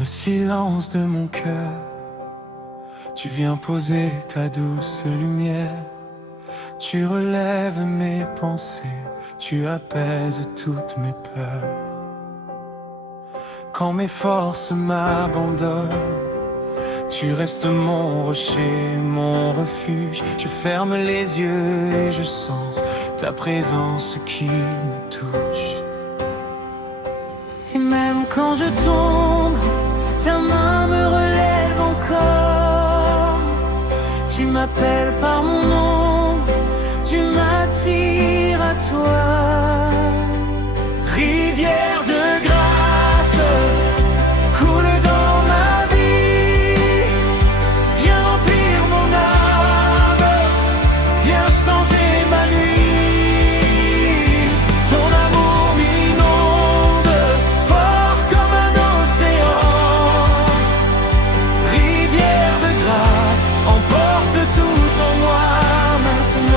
le silence de mon cœur, tu viens poser ta douce lumière. Tu relèves mes pensées, tu apaises toutes mes peurs. Quand mes forces m'abandonnent, tu restes mon rocher, mon refuge. Je ferme les yeux et je sens ta présence qui me touche. Et même quand je tombe, ta main me relève encore. Tu m'appelles par mon nom, tu m'attires à toi. Rivière de grâce coule dans ma vie. Viens remplir mon âme, viens changer ma nuit. Ton amour m'inonde fort comme un océan. Rivière de grâce, emporte tout en moi maintenant.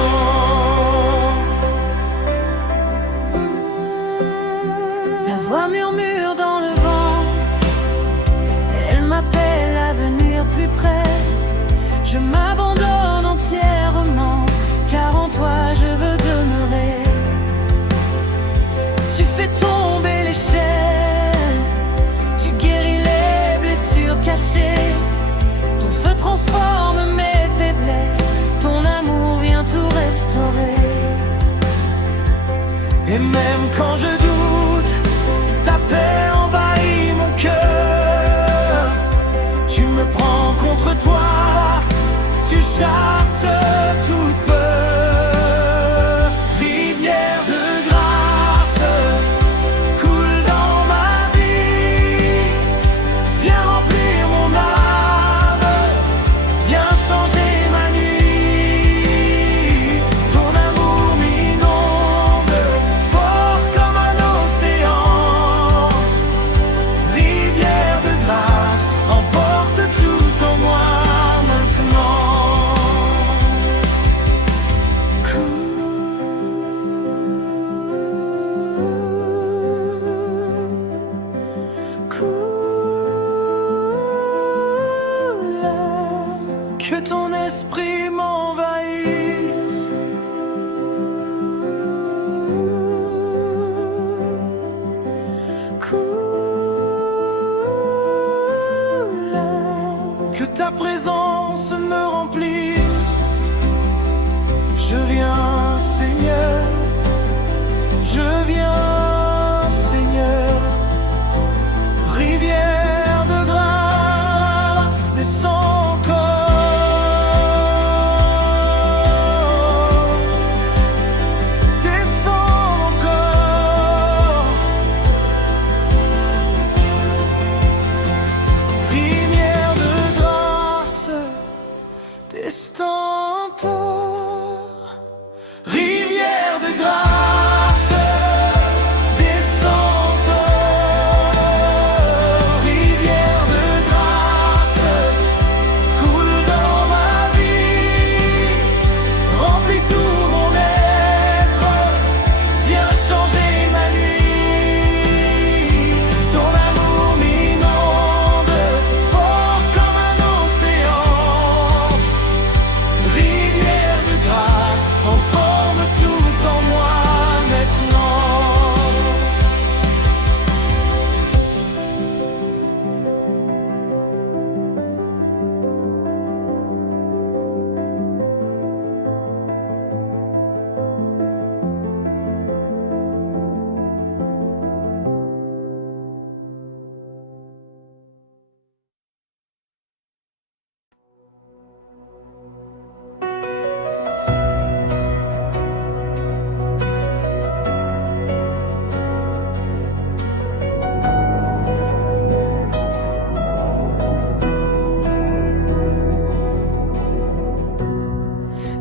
Ta voix murmure dans le vent, elle m'appelle à venir plus près. Je m'abandonne entièrement, car en toi je veux demeurer. Tu fais tomber les chaînes, tu guéris les blessures cachées. Ton feu transforme mes faiblesses, ton amour vient tout restaurer. Et même quand je doute, ta paix envahit mon cœur. Tu me prends contre toi, tu chasses toute peur. Rivière de grâce coule dans ma vie. Viens remplir mon âme, viens changer ma nuit. Ton amour m'inonde fort comme un océan. Rivière de grâce, emporte tout en moi maintenant. Coule, que ton esprit m'envahisse. Coule, que ta présence me remplisse. Je viens, Seigneur, je viens, Seigneur. Rivière de grâce, descends encore. Descends encore. Rivière de grâce, descends encore. Rivière de grâce, descends encore. Rivière de grâce, coule dans ma vie. Remplis tout mon être, viens changer ma nuit. Ton amour m'inonde fort comme un océan. Rivière de grâce, transforme tout en moi maintenant.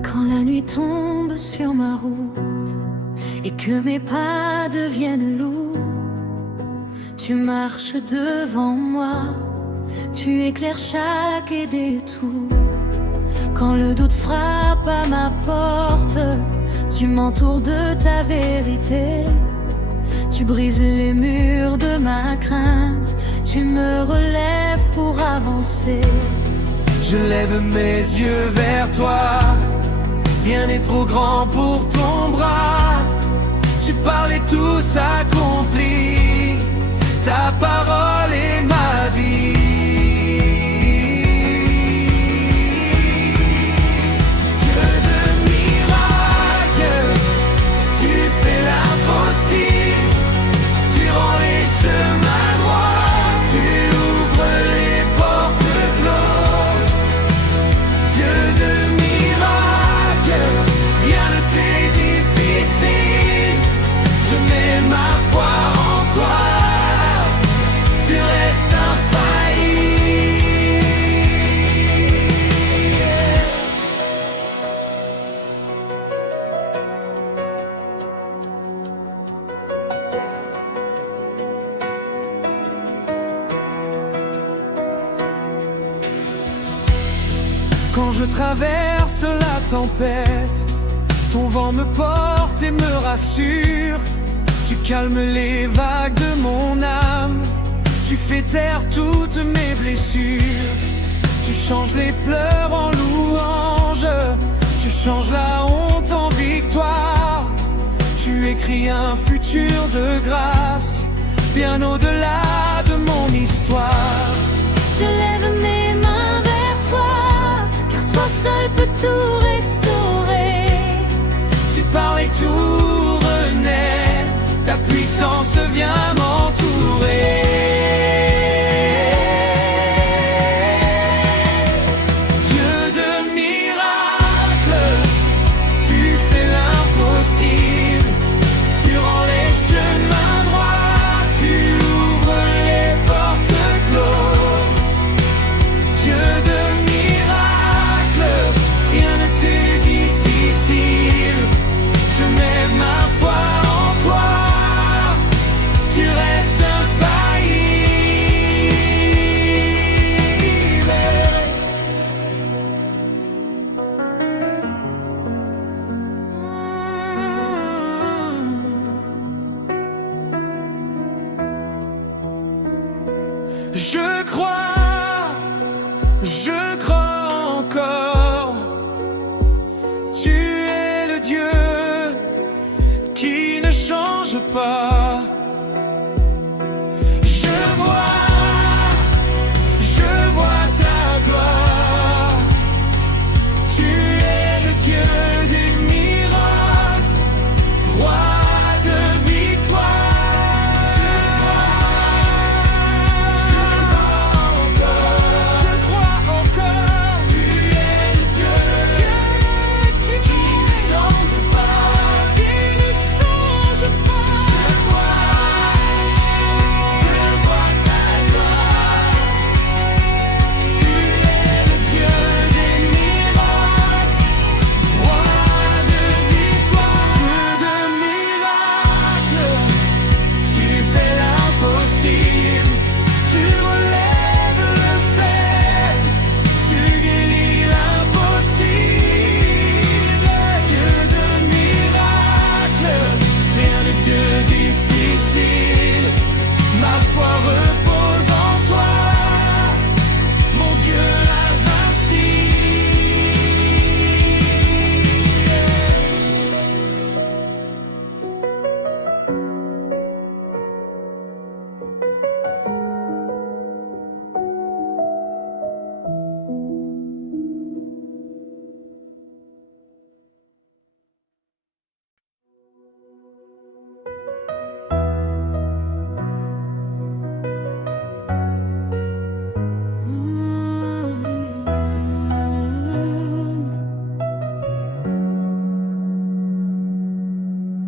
Quand la nuit tombe sur ma route et que mes pas deviennent lourds, tu marches devant moi, tu éclaires chaque détour. Quand le doute frappe à ma porte, tu m'entoures de ta vérité. Tu brises les murs de ma crainte, tu me relèves pour avancer. Je lève mes yeux vers toi, rien n'est trop grand pour ton bras. Tu parles et tout s'accomplit, ta parole est ma vie. Dieu de miracles, tu fais l'impossible, tu rends les chemins droits, tu ouvres les portes closes. Dieu de miracles, rien ne t'est difficile, je mets ma foi en toi, tu restes infaillible. Quand je traverse la tempête, ton vent me porte et me rassure. Tu calmes les vagues de mon âme, tu fais taire toutes mes blessures. Tu changes les pleurs en louanges, tu changes la honte en victoire. Tu écris un futur de grâce, bien au-delà de mon histoire. Je lève mes mains vers toi, car toi seul peux tout restaurer. Tu parles et tout renaît, ta puissance vient m'entourer. Dieu de miracles, tu fais l'impossible, tu rends les chemins droits, tu ouvres les portes closes. Dieu de miracles, rien ne t'est difficile, je mets ma foi en toi, tu restes infaillible. Je crois encore, tu es le Dieu qui ne change pas. Je vois ta gloire, tu es le Dieu des miracles, roi de victoire. Je crois encore, tu es le Dieu qui ne change pas, qui ne change pas. Je vois ta gloire, tu es le Dieu des miracles, roi de victoire. Dieu de miracles, tu fais l'impossible, tu relèves le faible, tu guéris l'impossible. Dieu de miracles, rien de Dieu difficile, ma foi repose en toi, mon Dieu invincible.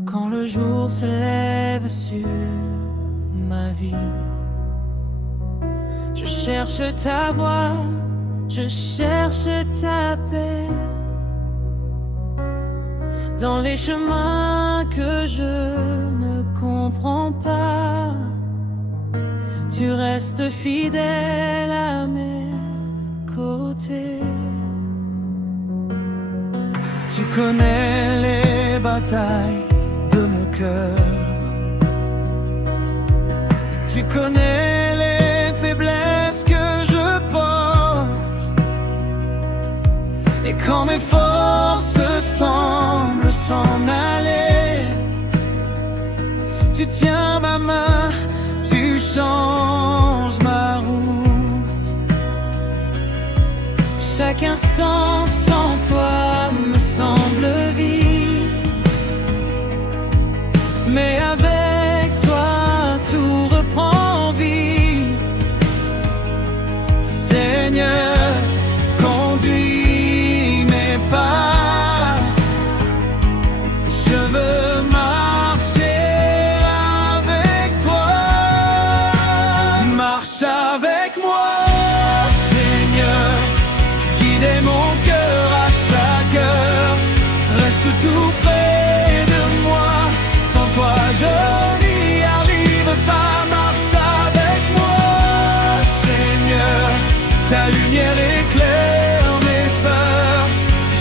Quand le jour se lève sur ma vie, je cherche ta voix, je cherche ta paix. Dans les chemins que je ne comprends pas, tu restes fidèle à mes côtés. Tu connais les batailles de mon cœur, tu connais les quand mes forces semblent s'en aller, tu tiens ma main, tu changes ma route. Chaque instant sans toi me semble vide, mais avec toi tout reprend vie. Seigneur, conduis mes pas, je veux marcher avec toi. Marche avec moi, Seigneur, guidez mon cœur à chaque heure. Reste tout près de moi, sans toi je n'y arrive pas. Marche avec moi, Seigneur, ta lumière éclaire mes peurs.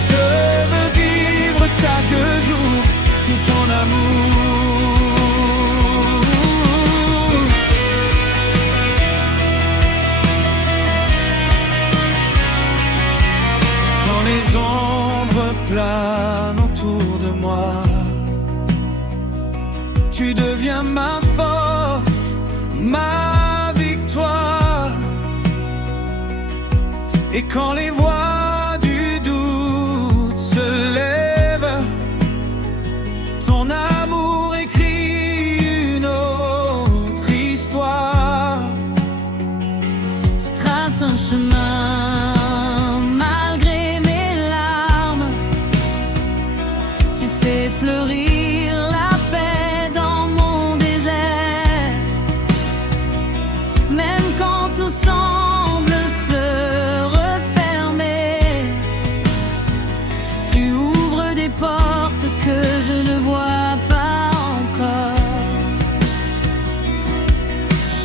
Je veux vivre chaque jour sous ton amour. Quand les ombres planent autour de moi, tu deviens ma force, ma victoire. Et quand les voix du doute se lèvent, ton amour écrit une autre histoire. tu traces un chemin malgré mes larmes, tu fais fleurir la paix dans mon désert. Même quand tout semble se refermer, tu ouvres des portes que je ne vois pas encore.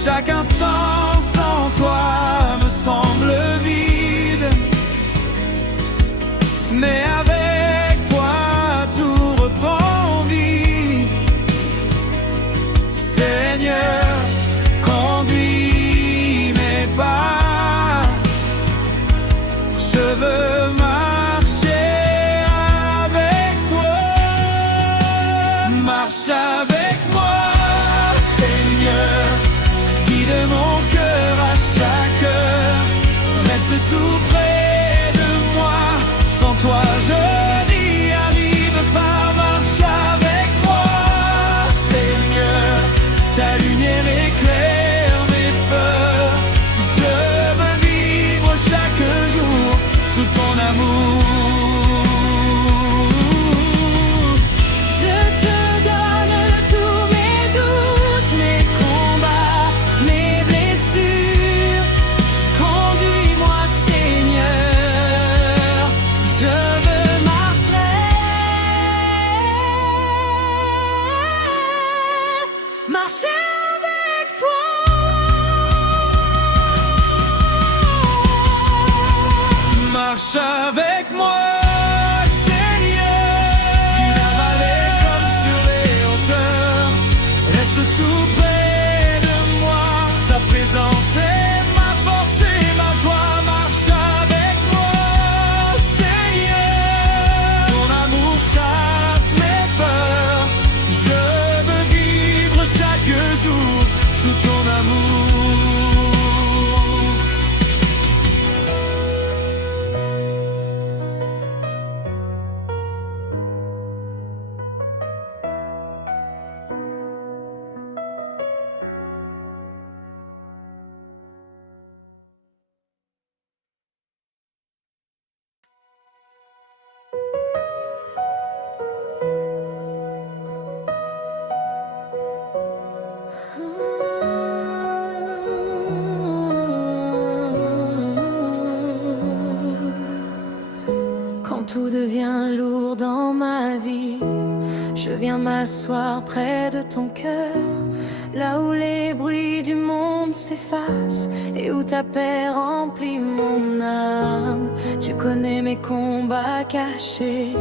Chaque instant sans toi me semble vide, mais avec toi tout reprend vie. Seigneur, conduis mes pas, je veux marcher avec toi. Marche avec moi, Seigneur, guide mon cœur à chaque heure. Reste tout près de moi, sans toi je n'y arrive pas. Marche avec moi, Seigneur, ta lumière éclaire mes peurs. Je veux vivre chaque jour sous ton amour. Je te donne tous mes doutes, mes combats, mes blessures. Conduis-moi, Seigneur, je veux marcher avec toi. Marche avec moi, Seigneur, qui la vallée comme sur les hauteurs. Reste tout près de moi, ta présence est ma force et ma joie. Marche avec moi, Seigneur, ton amour chasse mes peurs. Je veux vivre chaque jour sous ton amour. Quand tout devient lourd dans ma vie, je viens m'asseoir près de ton cœur, là où les bruits du monde s'effacent et où ta paix remplit mon âme. Tu connais mes combats cachés,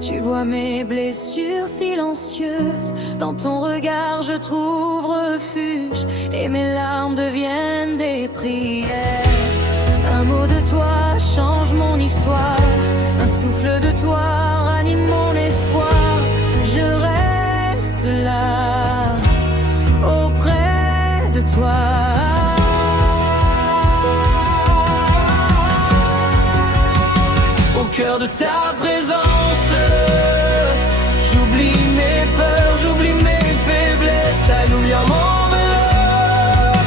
tu vois mes blessures silencieuses. Dans ton regard je trouve refuge et mes larmes deviennent des prières. Un mot de toi change mon histoire, un cœur de ta présence. J'oublie mes peurs, j'oublie mes faiblesses, ta lumière m'enveloppe.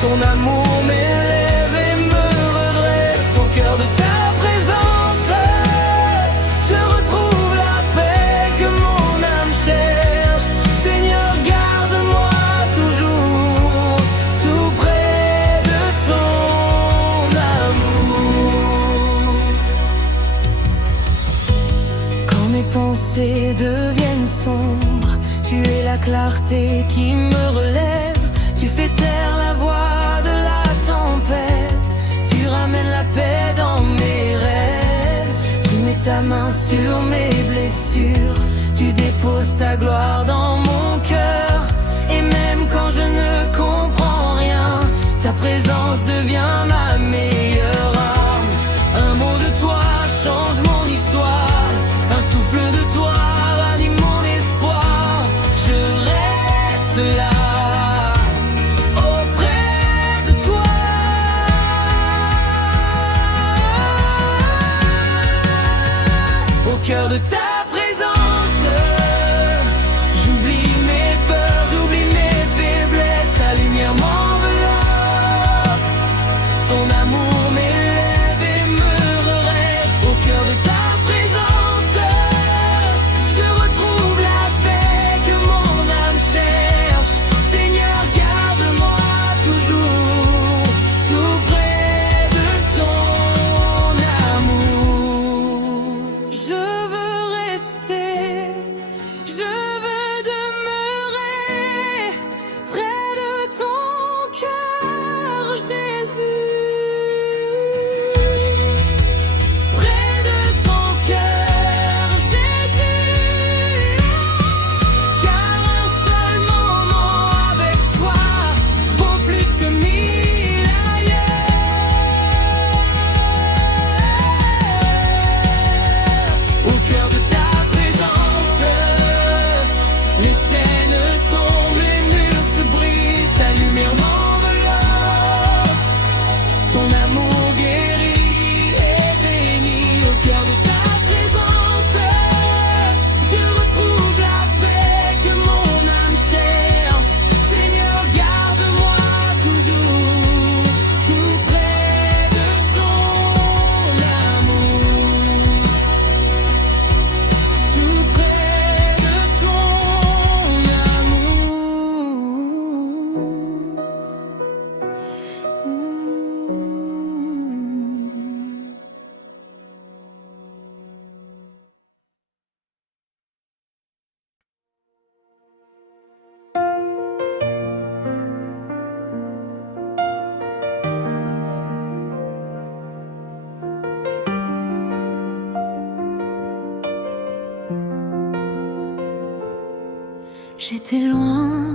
Ton amour m'élève et me redresse. Au cœur de ta présence, je retrouve la paix que mon âme cherche. Seigneur, garde-moi toujours tout près de ton amour. Quand mes pensées deviennent sombres, tu es la clarté qui me relève. Tu fais taire la voix de la tempête, tu ramènes la paix dans mes rêves. Tu mets ta main sur mes blessures, tu déposes ta gloire dans mon cœur. Et même quand je ne comprends rien, ta présence devient ma meilleure arme. Un mot de toi change mon histoire, un souffle de toi ranime mon espoir. Je reste là au cœur de ta présence. J'oublie mes peurs, j'oublie mes faiblesses, ta lumière m'enveloppe. Ton amour m'élève et me redresse. Au cœur de ta présence, je retrouve la paix que mon âme cherche. Seigneur, garde-moi toujours tout près de ton amour. Je veux demeurer près de ton cœur, Jésus. Près de ton cœur, Jésus. Car un seul moment avec toi vaut plus que 1000 ailleurs. Au cœur de ta présence, les chaînes tombent, les murs se brisent, ta lumière m'enveloppe. Ton amour guérit et bénit. Au cœur de ta présence, je retrouve la paix que mon âme cherche. Seigneur, garde-moi toujours tout près de ton amour. Tout près de ton amour. J'étais loin,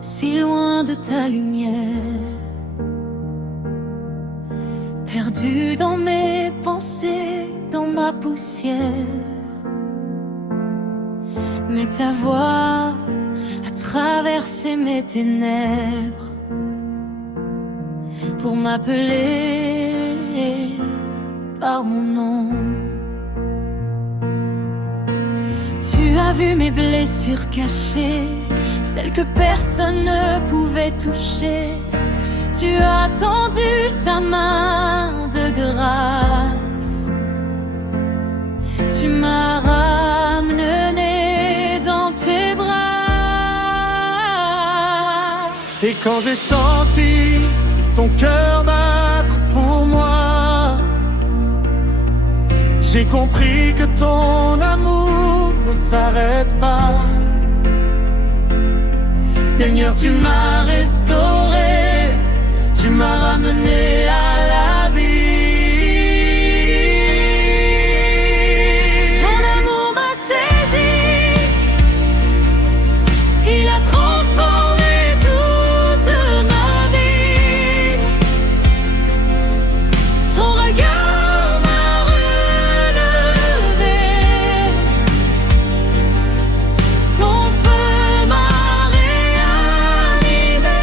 si loin de ta lumière, perdu dans mes pensées, dans ma poussière. Mais ta voix a traversé mes ténèbres pour m'appeler par mon nom. Tu as vu mes blessures cachées, celles que personne ne pouvait toucher. Tu as tendu ta main de grâce. Tu m'as ramené dans tes bras. Et quand j'ai senti ton cœur battre pour moi, j'ai compris que ton amour ne s'arrête pas. Seigneur, tu m'as restauré, tu m'as ramené à la vie. Ton amour m'a saisi, il a transformé toute ma vie. Ton regard m'a relevé, ton feu m'a réanimé.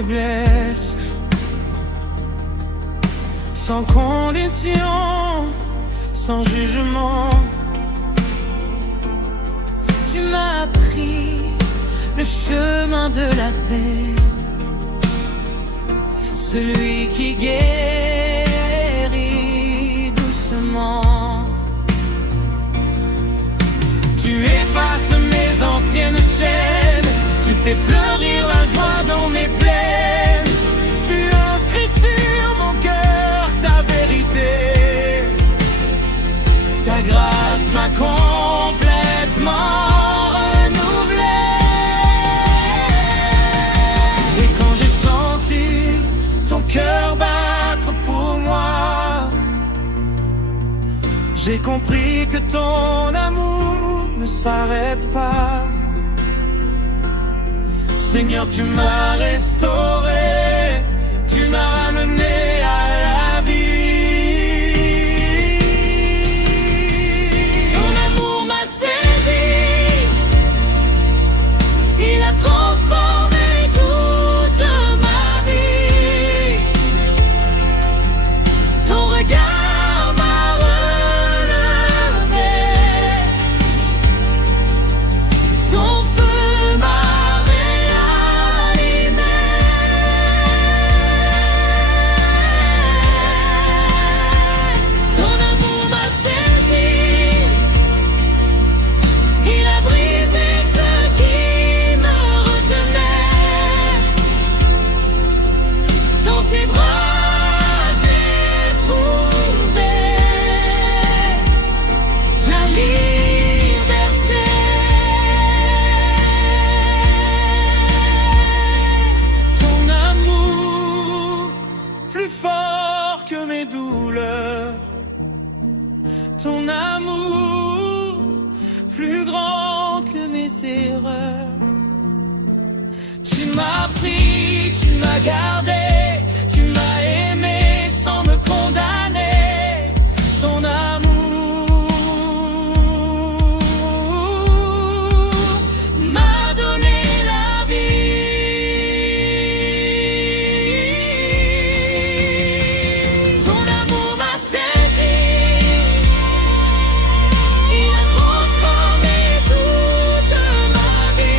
faiblesses, sans condition, sans jugement. Tu m'as appris le chemin de la paix, celui qui guérit doucement. Tu effaces mes anciennes chaînes, tu fais fleurir la joie dans mes plaines. Tu inscris sur mon cœur ta vérité. Ta grâce m'a complètement renouvelé. Et quand j'ai senti ton cœur battre pour moi, j'ai compris que ton amour ne s'arrête pas. Seigneur, tu m'as restauré, tu m'as ramené à la vie. Ton amour m'a saisi, il a transformé toute ma vie. Ton regard m'a relevé, ton feu m'a ton amour plus grand que mes erreurs. Tu m'as pris, tu m'as gardé, tu m'as aimé sans me condamner. Ton amour m'a donné la vie. Ton amour m'a saisi, il a transformé toute ma vie.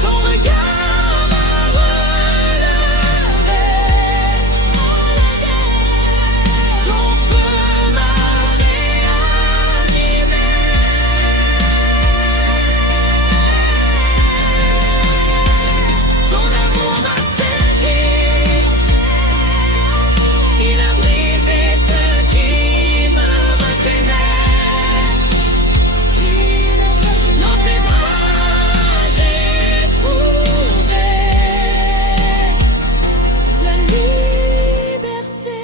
Ton regard m'a relevé, ton feu m'a réanimé. Ton amour m'a saisi, il a brisé ce qui me retenait. Dans tes bras j'ai trouvé la liberté.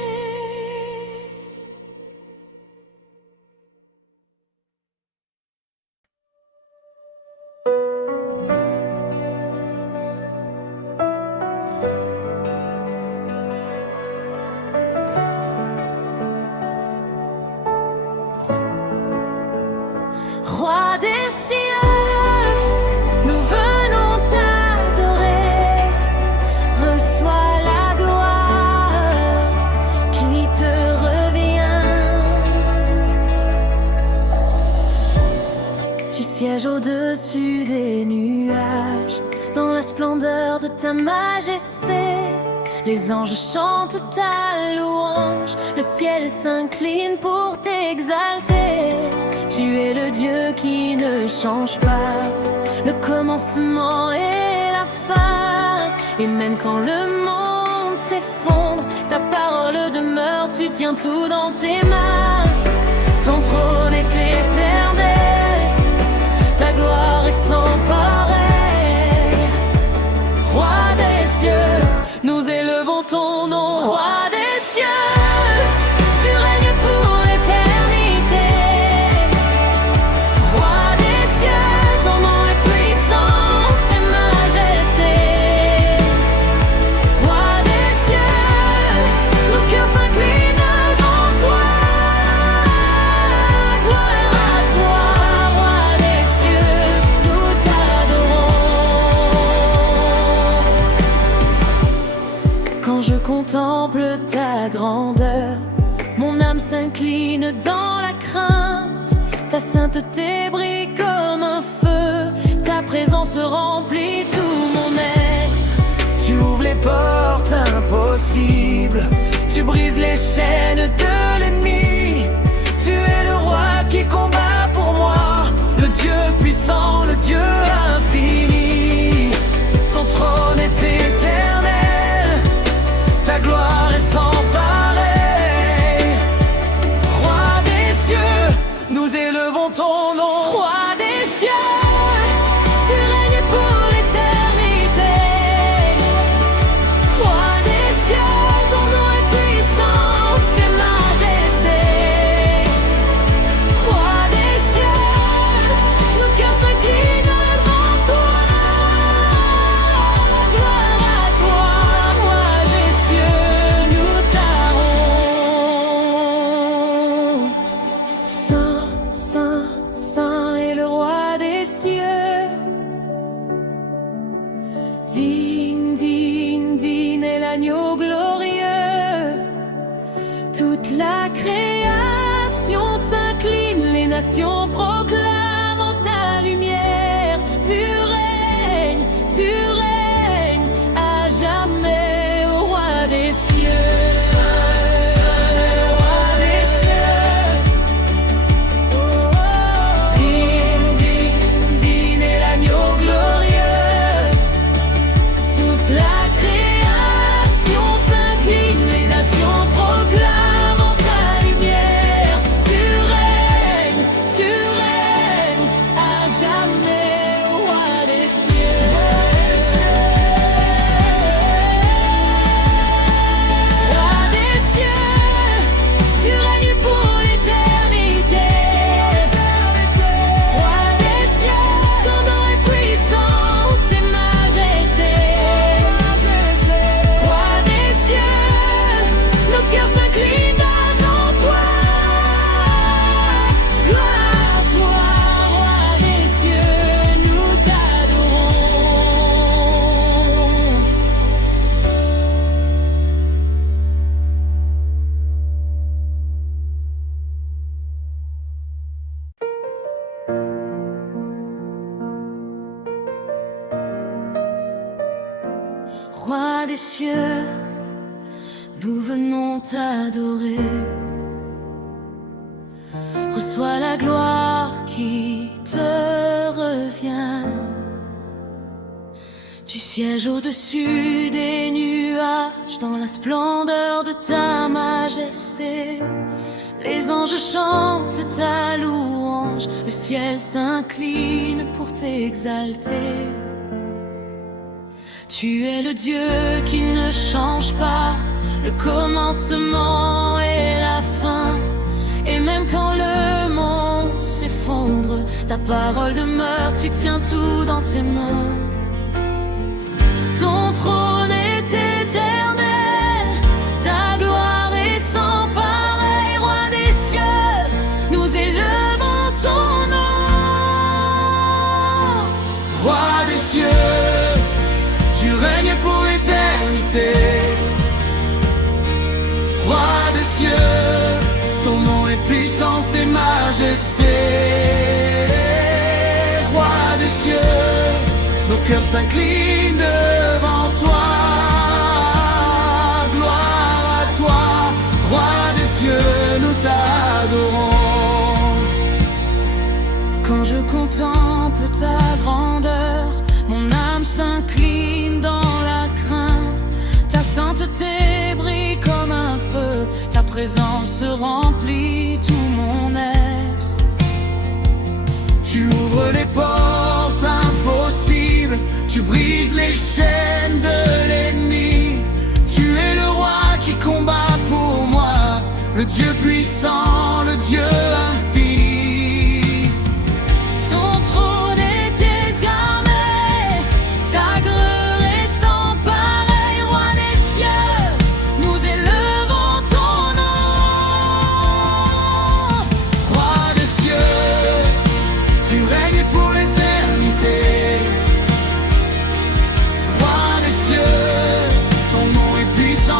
Roi des cieux, nous venons t'adorer. Reçois la gloire qui te revient. Tu sièges au-dessus des nuages, dans la splendeur de ta majesté. Les anges chantent ta louange, le ciel s'incline pour t'exalter. Tu es le Dieu qui ne change pas, le commencement et la fin. Et même quand le monde s'effondre, ta parole demeure, tu tiens tout dans tes mains. Ton trône est éternel, ta gloire est sans pareil. Roi des cieux, nous élevons ton nom. Roi des cieux, tu règnes pour l'éternité. Roi des cieux, ton nom est puissance et majesté. Roi des cieux, nos cœurs s'inclinent devant toi. Gloire à toi, roi des cieux, nous t'adorons. Quand je contemple ta grandeur, mon âme s'incline dans la crainte. Ta sainteté brille comme un feu, ta présence remplit tout mon être. Tu ouvres les portes impossibles, tu brises les chaînes de l'ennemi. Tu es le roi qui combat pour moi, le Dieu puissant, le Dieu infini. Ton trône est éternel, ta gloire est sans pareil. Roi des cieux, nous élevons ton nom. Roi des cieux, tu règnes pour l'éternité. Roi des cieux, ton nom est puissance et majesté. Roi des cieux, nos cœurs s'inclinent devant toi. Gloire à toi, roi des cieux, nous t'adorons. Saint, saint, saint est le roi des cieux. Digne, digne, digne est l'agneau glorieux. Toute la création s'incline, les nations proclament ta lumière. Tu règnes à jamais, ô roi des cieux. Roi des cieux. Digne, digne, digne est l'agneau glorieux. Toute la création s'incline, les nations proclament ta lumière. Tu règnes à jamais, ô roi des cieux. Roi des cieux, tu règnes pour l'éternité. Roi des cieux, ton nom est puissance et majesté. Roi des cieux, nos cœurs s'inclinent devant toi. Gloire à toi, roi des cieux, nous t'adorons. Roi des cieux, nous venons t'adorer. Reçois la gloire qui te revient. Tu sièges au-dessus des nuages, dans la splendeur de ta majesté. Les anges chantent ta louange, le ciel s'incline pour t'exalter. Tu es le Dieu qui ne change pas, le commencement et la fin. Et même quand le monde s'effondre, ta parole demeure, tu tiens tout dans tes mains. Ton trône est éternel, ta gloire est sans pareil. Roi des cieux, nous élevons ton nom. Roi des cieux, tu règnes pour l'éternité. Roi des cieux, ton nom est puissance et majesté. Roi des cieux, nos cœurs s'inclinent devant toi. Gloire à toi, roi des cieux, nous t'adorons. Quand je contemple ta grandeur, mon âme s'incline dans la crainte. Ta sainteté brille comme un feu, ta présence remplit tout mon être. Tu ouvres les portes impossibles, tu brises les chaînes de l'ennemi. Tu es le roi qui combat pour moi, le Dieu puissant, le Dieu infini. Ton trône est éternel, ta gloire est sans pareil. Roi des cieux, nous élevons ton nom. Roi des cieux, tu règnes pour l'éternité. Roi des cieux, ton nom est puissant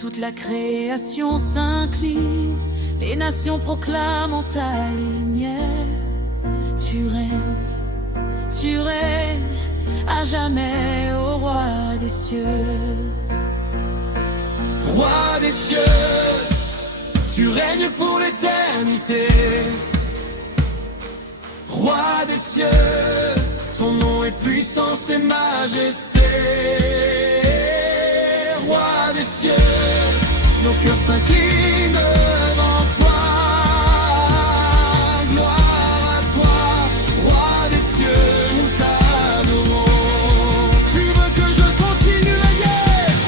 Toute la création s'incline, les nations proclament ta lumière. Tu règnes à jamais, ô roi des cieux. Roi des cieux, tu règnes pour l'éternité. Roi des cieux, ton nom est puissance et majesté. Roi des cieux, nos cœurs s'inclinent devant toi. Gloire à toi, roi des cieux, nous t'adorons. Tu veux que je continue la guerre?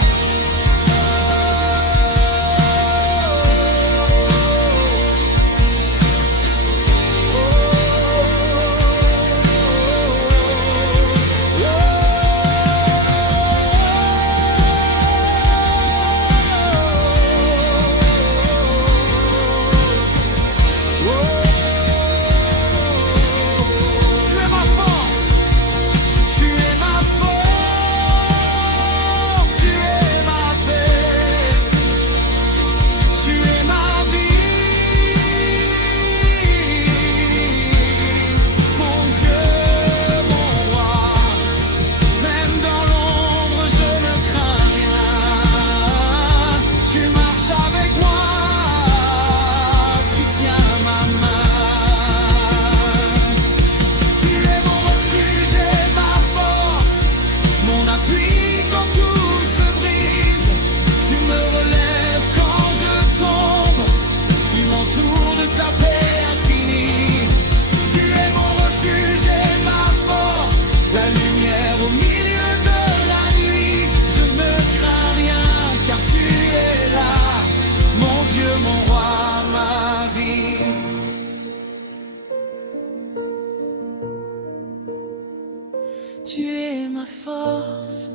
Tu es ma force,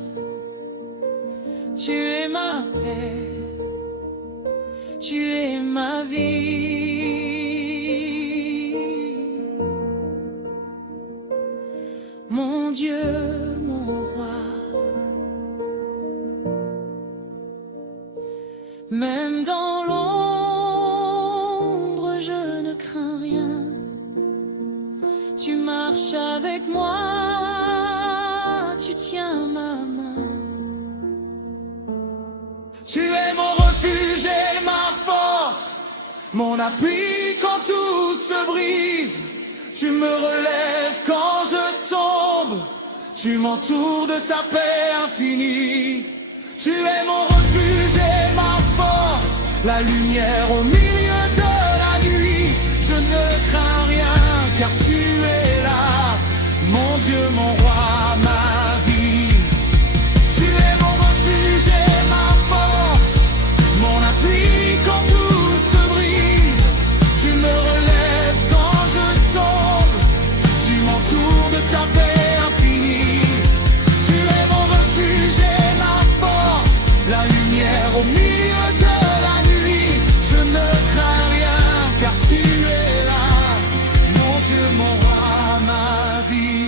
tu es ma paix, tu es ma vie. Mon Dieu, mon roi, même dans l'ombre, je ne crains rien. Tu marches avec moi, tu tiens ma main. Tu es mon refuge et ma force, mon appui quand tout se brise. Tu me relèves quand je tombe, tu m'entoures de ta paix infinie. Tu es mon refuge et ma force, la lumière au milieu de la nuit. Je ne crains rien car tu es là, mon Dieu, mon roi, ma vie. Tu es mon refuge et ma force, mon appui quand tout se brise. Tu me relèves quand je tombe, tu m'entoures de ta paix infinie. Tu es mon refuge et ma force, la lumière au milieu de la nuit. Je ne crains rien car tu es là, mon Dieu, mon roi, ma vie.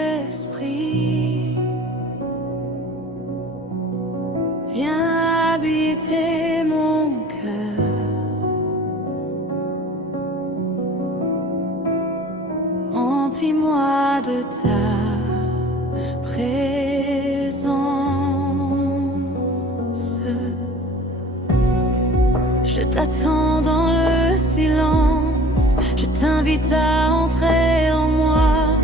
Saint-Esprit, viens habiter mon cœur. Remplis-moi de ta présence. Je t'attends dans le silence, je t'invite à entrer en moi.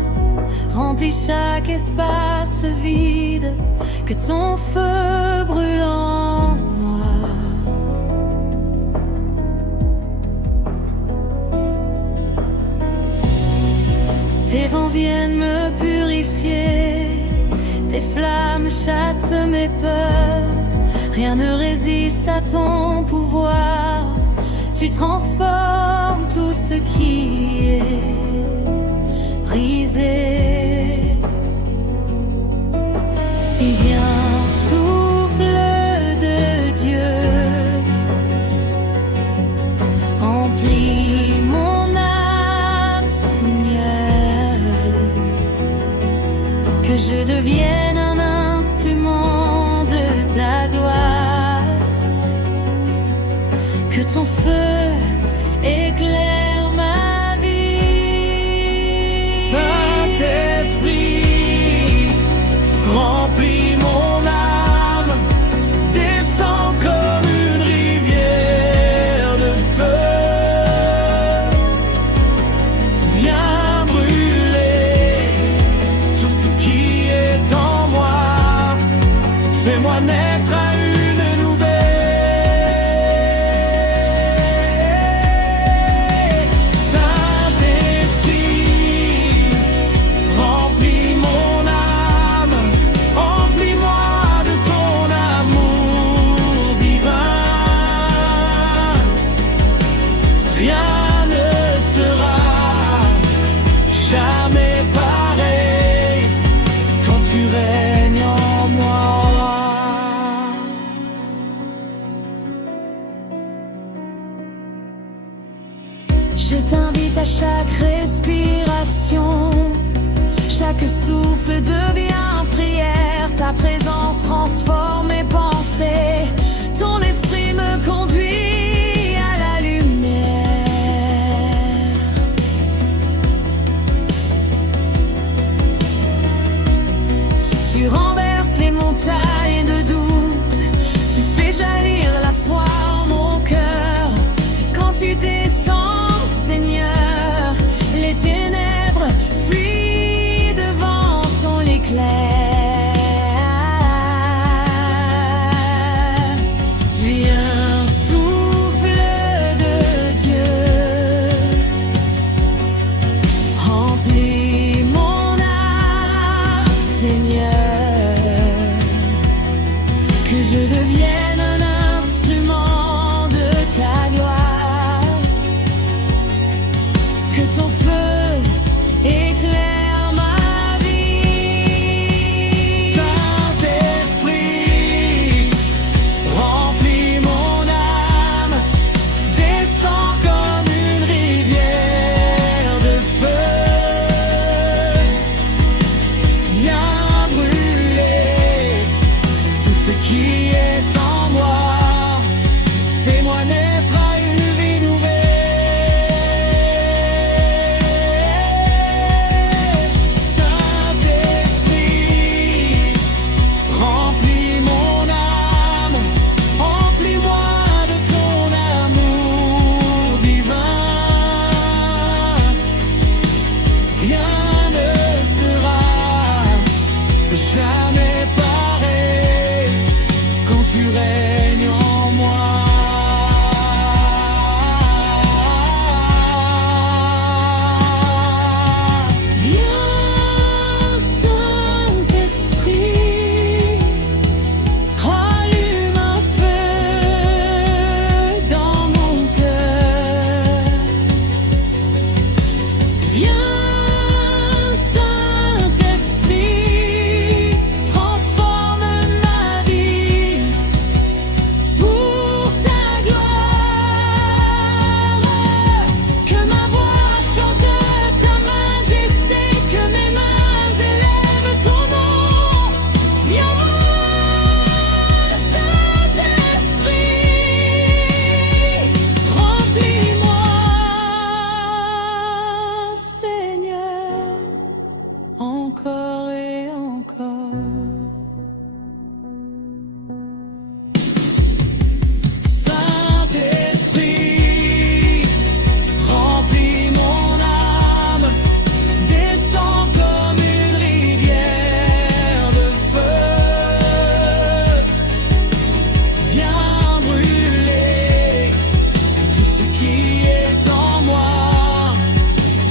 Remplis chaque espace vide, que ton feu brûle en moi. Tes vents viennent me purifier, tes flammes chassent mes peurs. Rien ne résiste à ton pouvoir, tu transformes tout ce qui est brisé. que je devienne un instrument de ta gloire, que ton feu éclaire ma vie. Saint-Esprit, remplis mon âme, descends comme une rivière de feu. Viens brûler tout ce qui est en moi, fais-moi naître à une nouvelle. Saint-Esprit, remplis mon âme, remplis-moi de ton amour divin. Rien ne sera jamais pareil quand tu règnes en moi. Je t'invite à chaque respiration, chaque souffle devient prière. Ta présence transforme mes pensées, ton esprit me conduit à la lumière. Tu renverses les montagnes de doute, tu fais jaillir la foi en mon cœur. Quand tu descends, Seigneur, les ténèbres fuient devant ton éclair. Viens, souffle de Dieu, remplis mon âme, Seigneur, que je devienne un instrument de ta gloire, que ton feu éclaire ma vie. Saint-Esprit, remplis mon âme, descends comme une rivière de feu. Viens brûler tout ce qui est en moi, fais-moi naître à une vie nouvelle. Saint-Esprit, remplis mon âme, remplis-moi de ton amour divin. Rien ne sera jamais pareil quand tu règnes en moi. Viens, Saint-Esprit, rallume un feu dans mon cœur. Viens, Saint-Esprit, transforme ma vie pour ta gloire. Que ma voix chante ta majesté, que mes mains élèvent ton nom. Viens, Saint-Esprit, remplis-moi, Seigneur, encore et encore. Saint-Esprit, remplis mon âme, descends comme une rivière de feu. Viens brûler tout ce qui est en moi,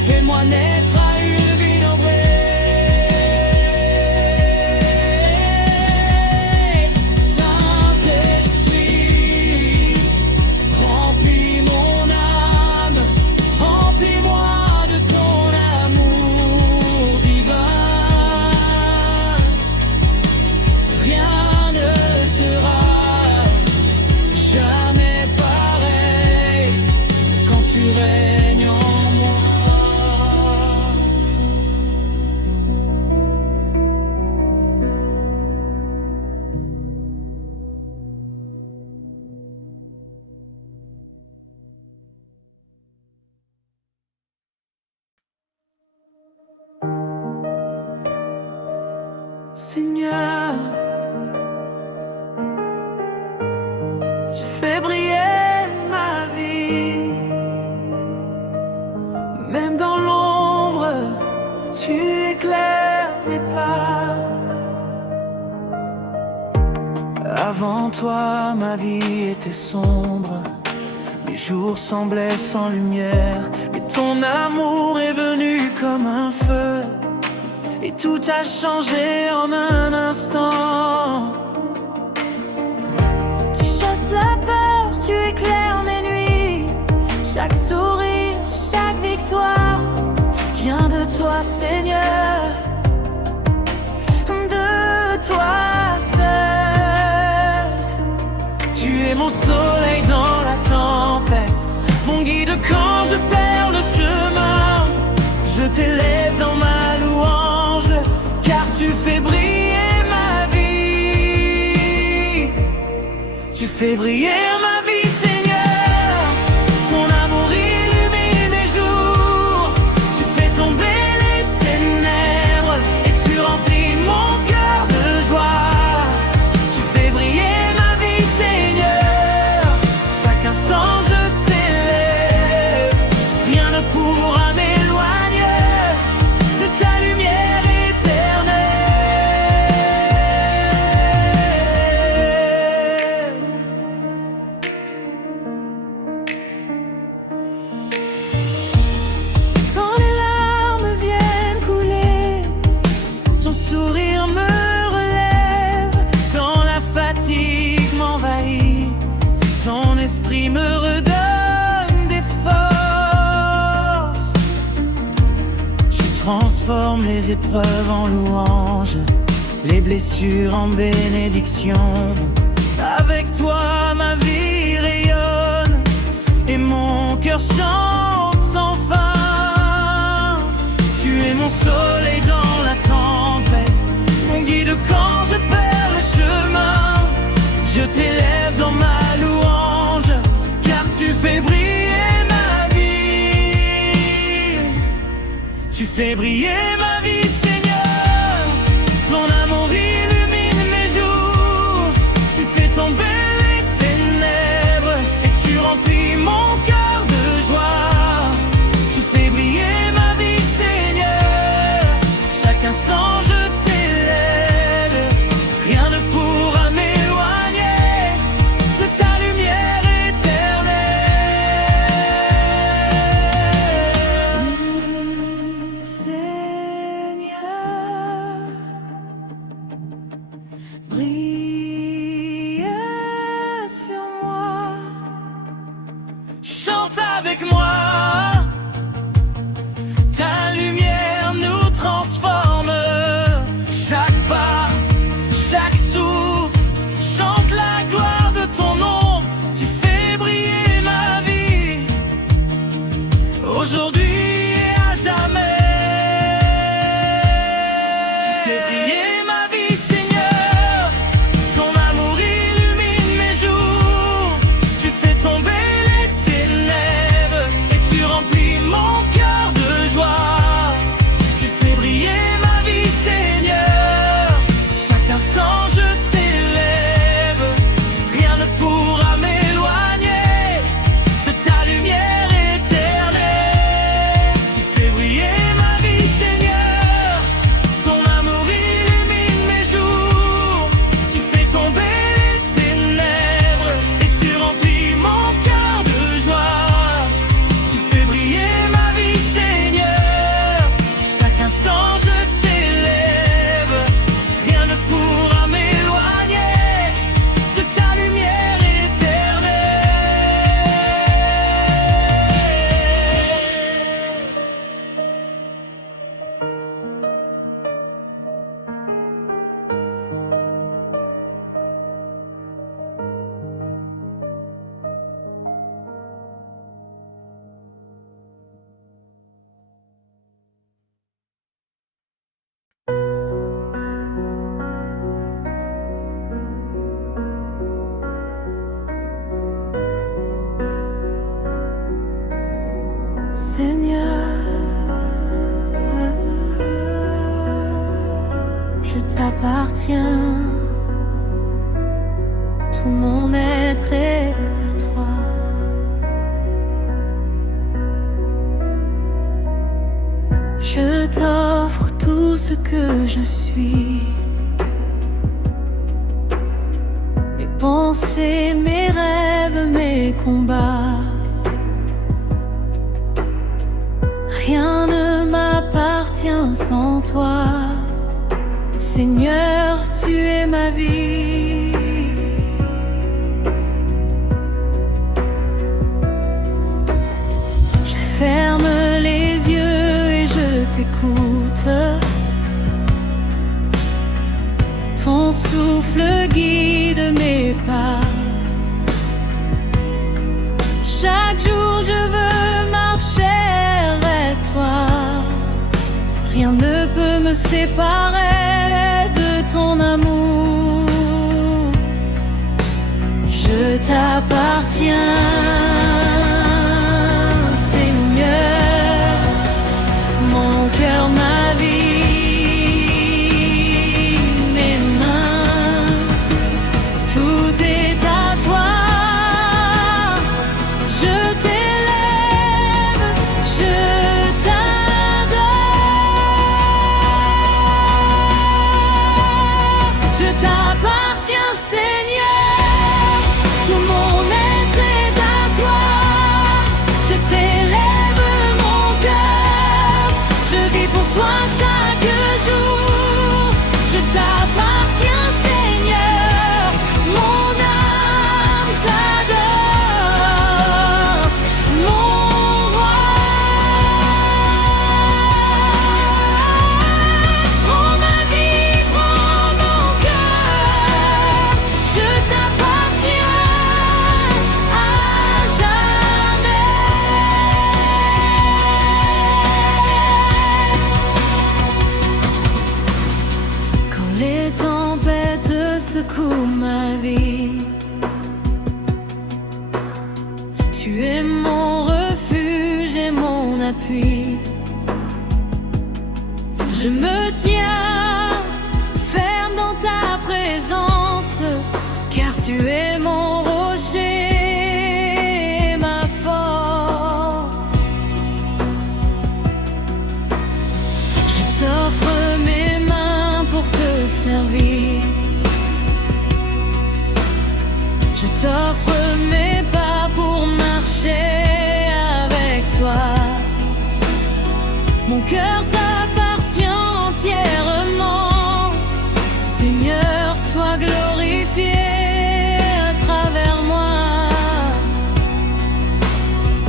fais-moi naître à une vie nouvelle. Seigneur. Tu fais briller ma vie, même dans l'ombre, tu éclaires mes pas. Avant toi, ma vie était sombre, mes jours semblaient sans lumière, mais ton amour est venu comme un feu, et tout a changé en un instant. Tu chasses la peur, tu éclaires mes nuits. Chaque sourire, chaque victoire vient de toi, Seigneur, de toi seul. Tu es mon soleil dans la tempête, mon guide quand je perds le chemin. Je t'élève dans ma louange, car tu fais briller ma vie. Tu fais briller ma vie, Seigneur. Ton amour illumine mes jours. Tu fais tomber les ténèbres et tu remplis mon cœur de joie. Tu fais briller ma vie, Seigneur. Chaque instant je t'élève, rien ne pourra m'éloigner de ta lumière éternelle. Quand les larmes viennent couler, Ton sourire me relève. Quand la fatigue m'envahit, ton esprit me redonne des forces. Tu transformes les épreuves en louanges, les blessures en bénédictions. Avec toi ma vie rayonne et mon cœur chante sans fin. Tu es mon soleil dans la tempête, mon guide quand je perds le chemin. Je t'élève dans ma louange, car tu fais briller ma vie. Tu fais briller ma vie, Seigneur. Ton amour illumine mes jours. Tu fais tomber les ténèbres et tu remplis mon cœur de joie. Tu fais briller ma vie, Seigneur. Chaque instant je t'élève, rien ne pourra m'éloigner de ta lumière éternelle. Seigneur. je t'appartiens. Tout mon être est à toi. Je t'offre tout ce que je suis. Mes pensées, mes rêves, mes combats. Rien ne m'appartient sans toi. Seigneur, tu es ma vie. Je ferme les yeux et je t'écoute. Ton souffle guide mes pas. Chaque jour je veux marcher avec toi. Rien ne peut me séparer de ton amour. Je t'appartiens, Seigneur, mon cœur, ma vie, mes mains, tout est à toi. Je t'élève, je t'adore. Je t'appartiens, Seigneur, tout mon être est à toi. Je t'élève mon cœur, je vis pour toi chaque jour. Je t'appartiens, Seigneur, mon âme t'adore, mon roi. Prends ma vie, prends mon cœur, je t'appartiens à jamais. Quand les tempêtes secouent ma vie, tu es mon refuge et mon appui. Je me tiens ferme dans ta présence, car tu es mon rocher et ma force. Je t'offre mes mains pour te servir. Je t'offre mes pas pour marcher avec toi. Mon cœur t'appartient entièrement. Seigneur, sois glorifié à travers moi.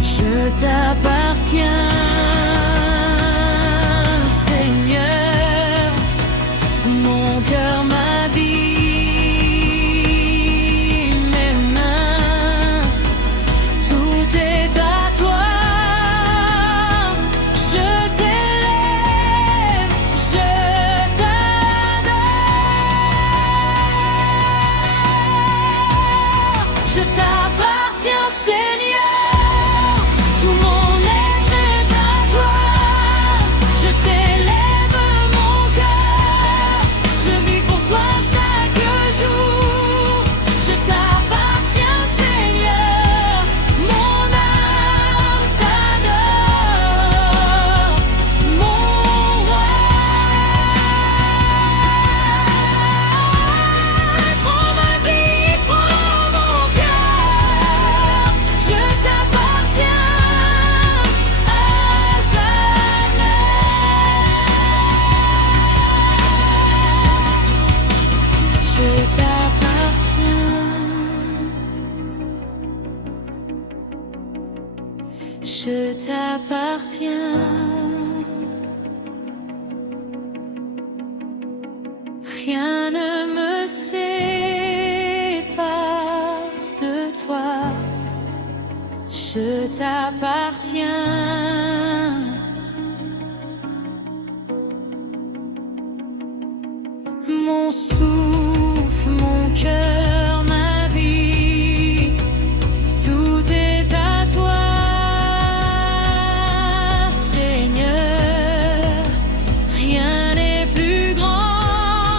Je t'appartiens, Seigneur, mon cœur, ma vie, mes mains, tout est à toi. Je t'élève, je t'adore. Je t'appartiens, Seigneur, tout mon être est à toi. Je t'élève mon cœur, je vis pour toi chaque jour. Je t'appartiens, Seigneur, mon âme t'adore, mon roi. Prends ma vie, prends mon cœur, je t'appartiens à jamais. Je t'appartiens, je t'appartiens. Rien ne me sépare de toi. Je t'appartiens. Mon souffle, mon cœur, ma vie, tout est à toi, Seigneur. Rien n'est plus grand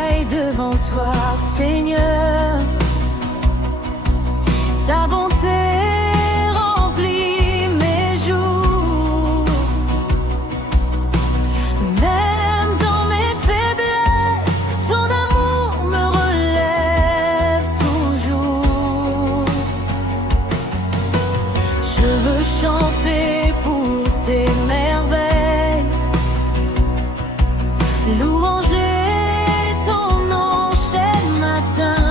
faille devant toi, Seigneur. Ta bonté remplit mes jours. Même dans mes faiblesses, ton amour me relève toujours. Je veux chanter pour tes merveilles, louanger ton nom chaque matin.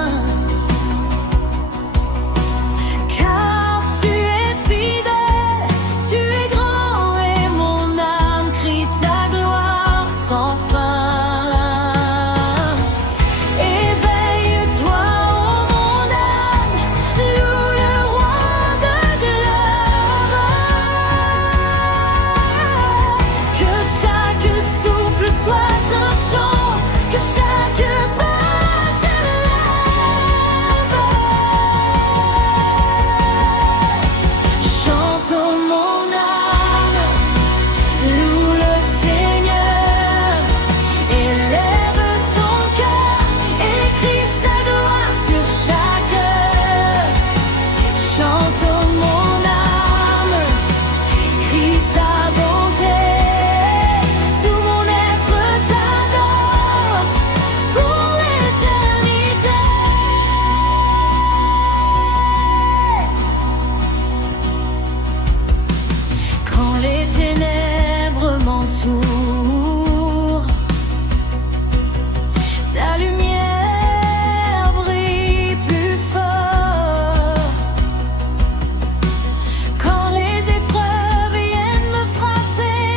Car tu es fidèle, tu es grand et mon âme crie ta gloire sans fin. Éveille-toi, ô mon âme, loue le roi de gloire. Que chaque souffle soit un chant, que chaque pas t'élève. Chante, ô mon âme, loue le Seigneur. Élève ton cœur et crie sa gloire sur chaque heure. Chante, ô mon âme, crie sa bonté. Tout mon être t'adore pour l'éternité. Quand les ténèbres m'entourent, ta lumière brille plus fort. Quand les épreuves viennent me frapper,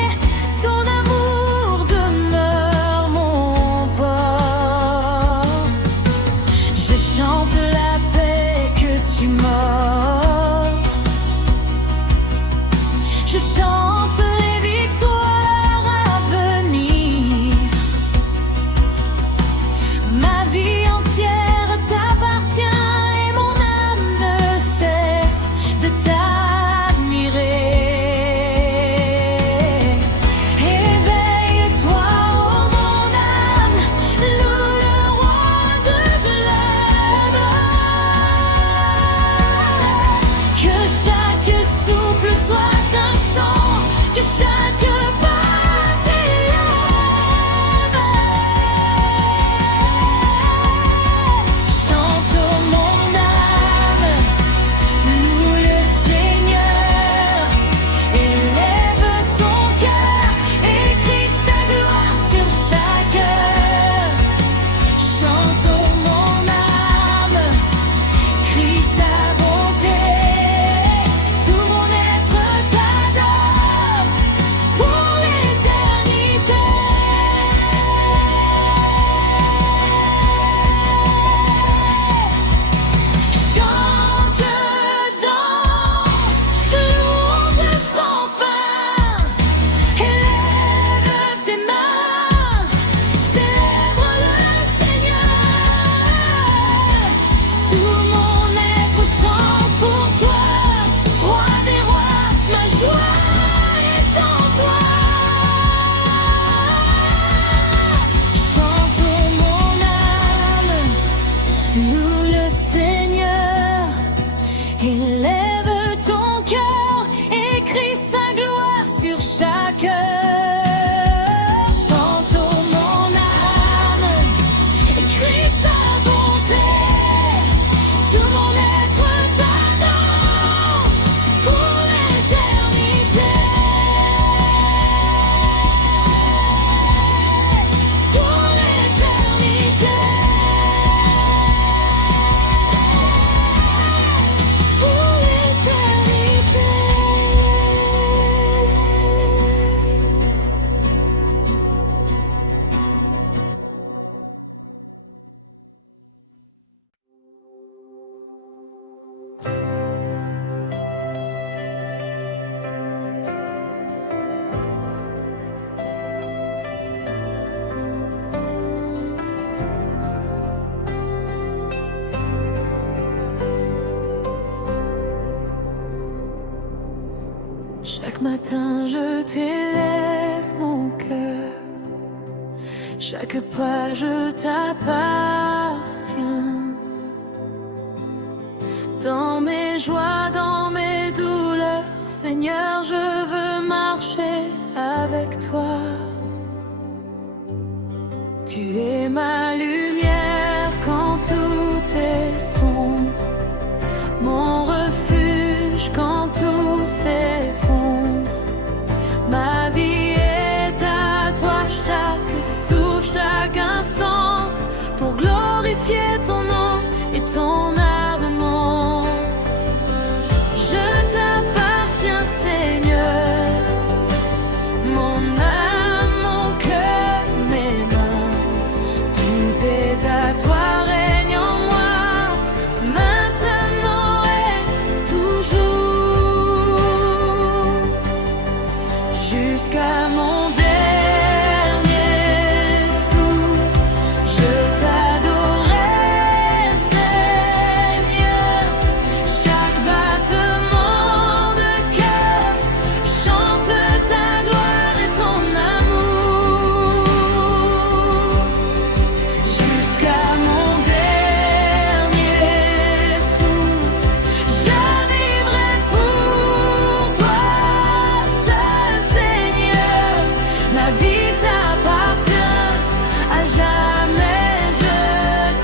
ton amour demeure mon port. Je chante la paix que tu m'offres. Je chante les victoires à venir. Ma vie entière t'appartient et mon âme ne cesse de t'admirer. Éveille-toi, ô mon âme, loue le roi de gloire. Que chaque souffle soit un chant, que chaque pas t'élève. Chante, ô mon âme, loue le Seigneur. Élève ton cœur et crie sa gloire sur chaque heure. Chante, ô mon âme, crie sa bonté. Tout mon être t'adore pour l'éternité. Chante, danse, louange sans fin. Élève tes mains, célèbre le Seigneur. Tout mon être chante pour toi, roi des rois, ma joie est en toi. Chante, ô mon âme, loue le Seigneur. Élève ton cœur et crie sa gloire sur chaque heure. Chante, ô mon âme, et crie sa bonté. Tout mon être t'adore pour l'éternité. Pour l'éternité. Pour l'éternité. Chaque matin je t'élève mon cœur, chaque pas je t'appartiens. Dans mes joies, dans mes douleurs, Seigneur, je veux marcher avec toi. Tu es ma lumière quand tout est sombre, mon refuge quand tout s'effondre. Ma vie est à toi, chaque souffle, chaque instant, pour glorifier ton nom et ton amour. Je t'appartiens, Seigneur, mon âme, mon cœur, mes mains, tout est à toi, règne en moi, maintenant et toujours, jusqu'à mon dernier souffle. Je t'adorerai, Seigneur, chaque battement de cœur chante ta gloire et ton amour. Jusqu'à mon dernier souffle, je vivrai pour toi seul, Seigneur. Ma vie t'appartient, à jamais je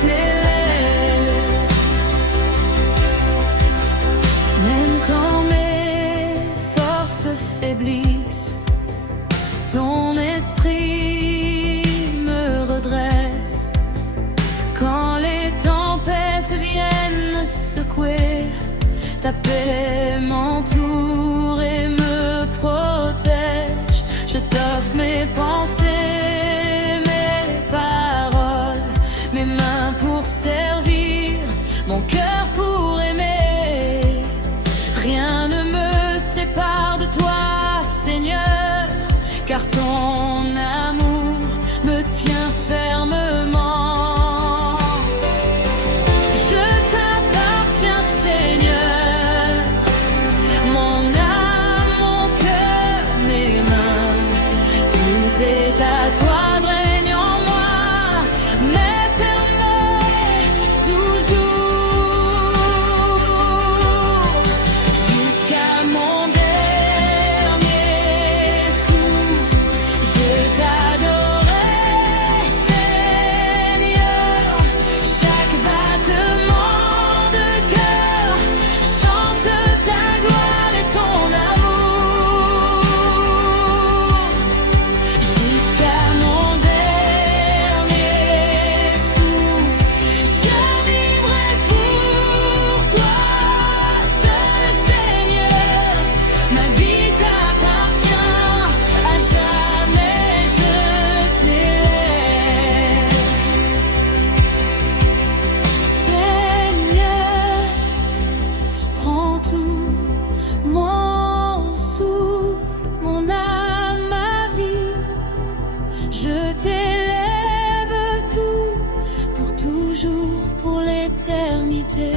t'élève. Même quand mes forces faiblissent, ton esprit me redresse. Quand les tempêtes viennent secouer, ta paix m'entoure et me protège. Je t'offre mes pensées, mes paroles, mes mains pour servir, mon cœur pour aimer. Rien ne me sépare de toi, Seigneur, car ton amour me tient fermement. Je t'appartiens, Seigneur, mon âme, mon cœur, mes mains, tout est à toi, règne en moi, maintenant et toujours, jusqu'à mon dernier souffle. Je t'adorerai, Seigneur, chaque battement de cœur chante ta gloire et ton amour. Jusqu'à mon dernier souffle, je vivrai pour toi seul, Seigneur. Ma vie t'appartient, à jamais je t'élève. Seigneur, prends tout mon souffle, mon âme, ma vie. Je t'élève tout, pour toujours, pour l'éternité.